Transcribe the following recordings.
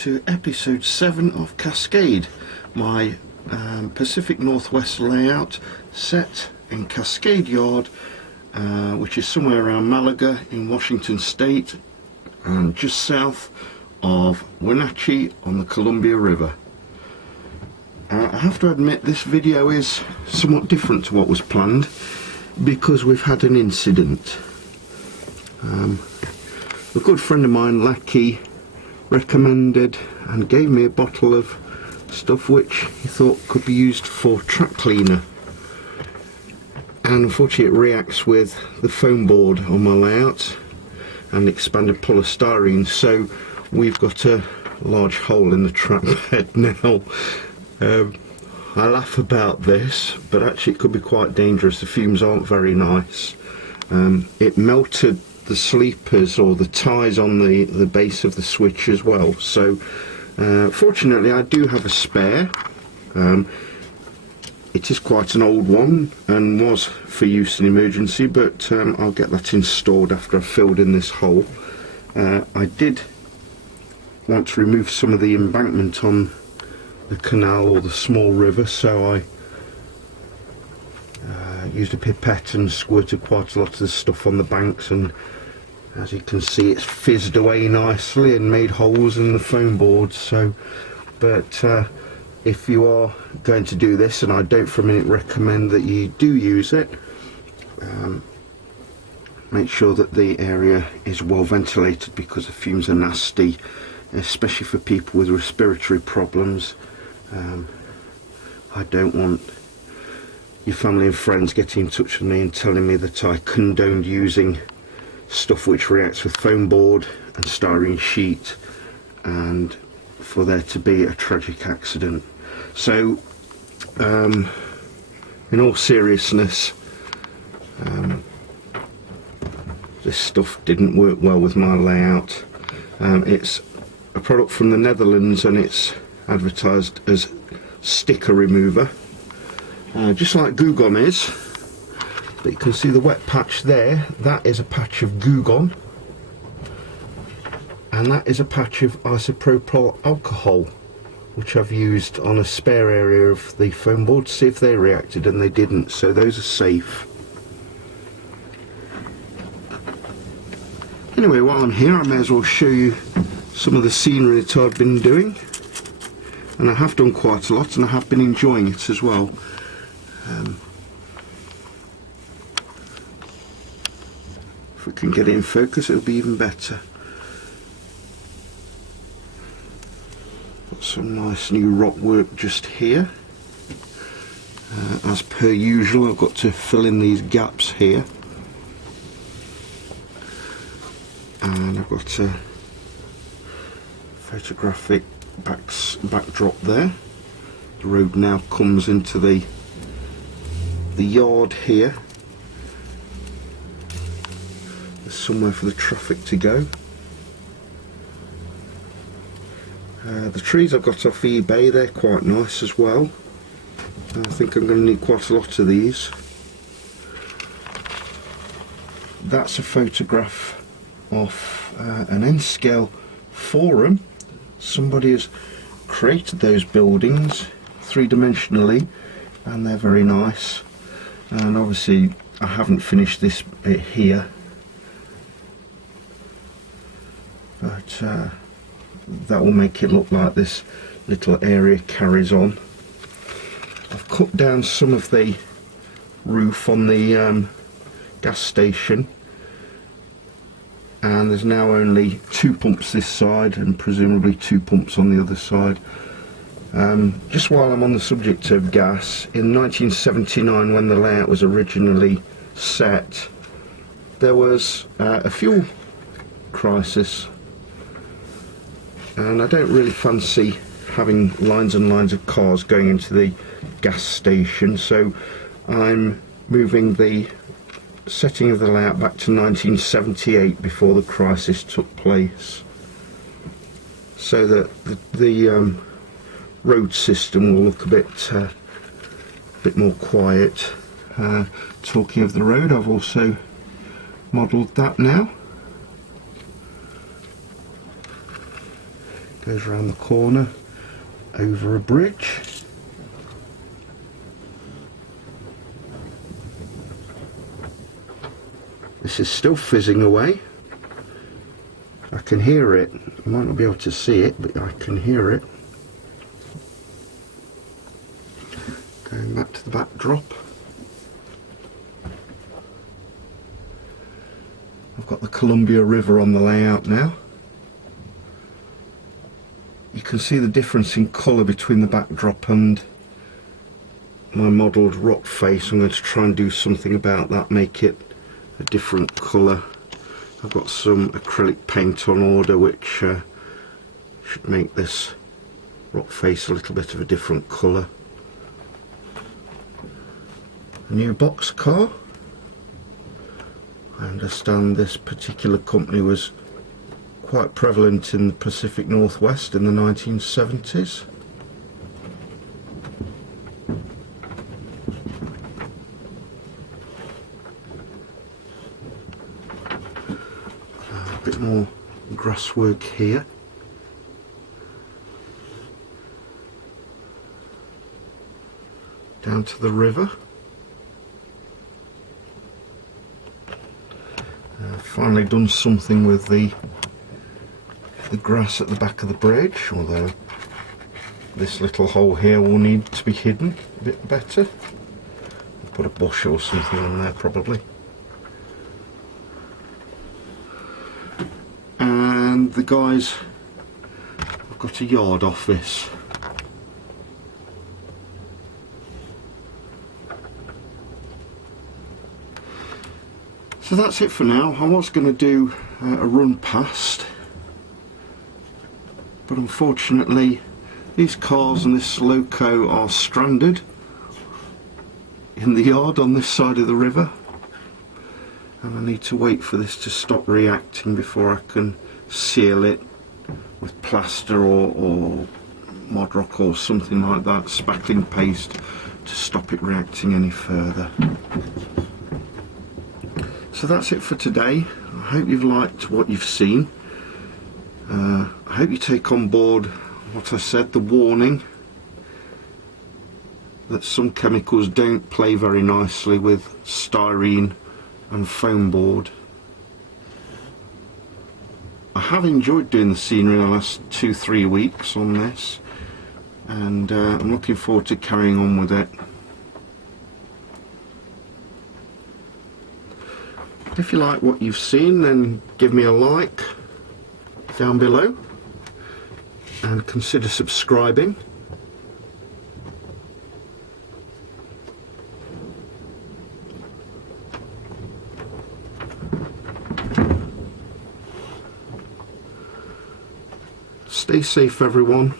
to episode 7 of Cascade, my Pacific Northwest layout set in Cascade Yard, which is somewhere around Malaga in Washington State and just south of Wenatchee on the Columbia River. I have to admit this video is somewhat different to what was planned because we've had an incident. A good friend of mine, Lucky, recommended and gave me a bottle of stuff which he thought could be used for track cleaner, and unfortunately it reacts with the foam board on my layout and expanded polystyrene, so we've got a large hole in the track bed now. I laugh about this, but actually it could be quite dangerous. The fumes aren't very nice. It melted the sleepers or the ties on the base of the switch as well, so fortunately I do have a spare. It is quite an old one and was for use in emergency, but I'll get that installed after I've filled in this hole. I did want to remove some of the embankment on the canal or the small river, so I used a pipette and squirted quite a lot of the stuff on the banks, and as you can see it's fizzed away nicely and made holes in the foam board. So but if you are going to do this, and I don't for a minute recommend that you do use it, make sure that the area is well ventilated because the fumes are nasty, especially for people with respiratory problems. I don't want your family and friends getting in touch with me and telling me that I condoned using stuff which reacts with foam board and styrene sheet and for there to be a tragic accident. So in all seriousness, this stuff didn't work well with my layout. It's a product from the Netherlands and it's advertised as sticker remover, just like Goo-Gone is. But you can see the wet patch there, that is a patch of Goo-Gone, and that is a patch of isopropyl alcohol which I've used on a spare area of the foam board to see if they reacted, and they didn't, so those are safe. Anyway, while I'm here I may as well show you some of the scenery that I've been doing, and I have done quite a lot and I have been enjoying it as well. If we can get it in focus it'll be even better. Got some nice new rock work just here. As per usual I've got to fill in these gaps here, and I've got a photographic backdrop there. The road now comes into the yard here. There's somewhere for the traffic to go. The trees I've got off eBay, they're quite nice as well. I think I'm going to need quite a lot of these. That's a photograph of an N-scale forum. Somebody has created those buildings three-dimensionally and they're very nice, and obviously I haven't finished this bit here, but that will make it look like this little area carries on. I've cut down some of the roof on the gas station, and there's now only 2 pumps this side and presumably 2 pumps on the other side. Just while I'm on the subject of gas, in 1979 when the layout was originally set, there was a fuel crisis, and I don't really fancy having lines and lines of cars going into the gas station, so I'm moving the setting of the layout back to 1978 before the crisis took place, so that the road system will look a bit more quiet. Talking of the road, I've also modelled that now. Goes around the corner, over a bridge. This is still fizzing away. I can hear it. You might not be able to see it, but I can hear it. Going back to the backdrop. I've got the Columbia River on the layout now. You can see the difference in colour between the backdrop and my modelled rock face. I'm going to try and do something about that, make it a different colour. I've got some acrylic paint on order which should make this rock face a little bit of a different colour. A new box car. I understand this particular company was quite prevalent in the Pacific Northwest in the 1970s. A bit more grass work here. Down to the river. Finally done something with the grass at the back of the bridge, although this little hole here will need to be hidden a bit better. I'll put a bush or something on there probably. And the guys have got a yard office. So that's it for now. I was going to do a run past, but unfortunately these cars and this loco are stranded in the yard on this side of the river, and I need to wait for this to stop reacting before I can seal it with plaster or Modrock or something like that, spackling paste, to stop it reacting any further. So that's it for today. I hope you've liked what you've seen. I hope you take on board what I said, the warning that some chemicals don't play very nicely with styrene and foam board. I have enjoyed doing the scenery the last 2-3 weeks on this, and I'm looking forward to carrying on with it. If you like what you've seen, then give me a like down below and consider subscribing. Stay safe everyone,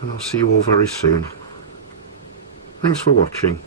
and I'll see you all very soon. Thanks for watching.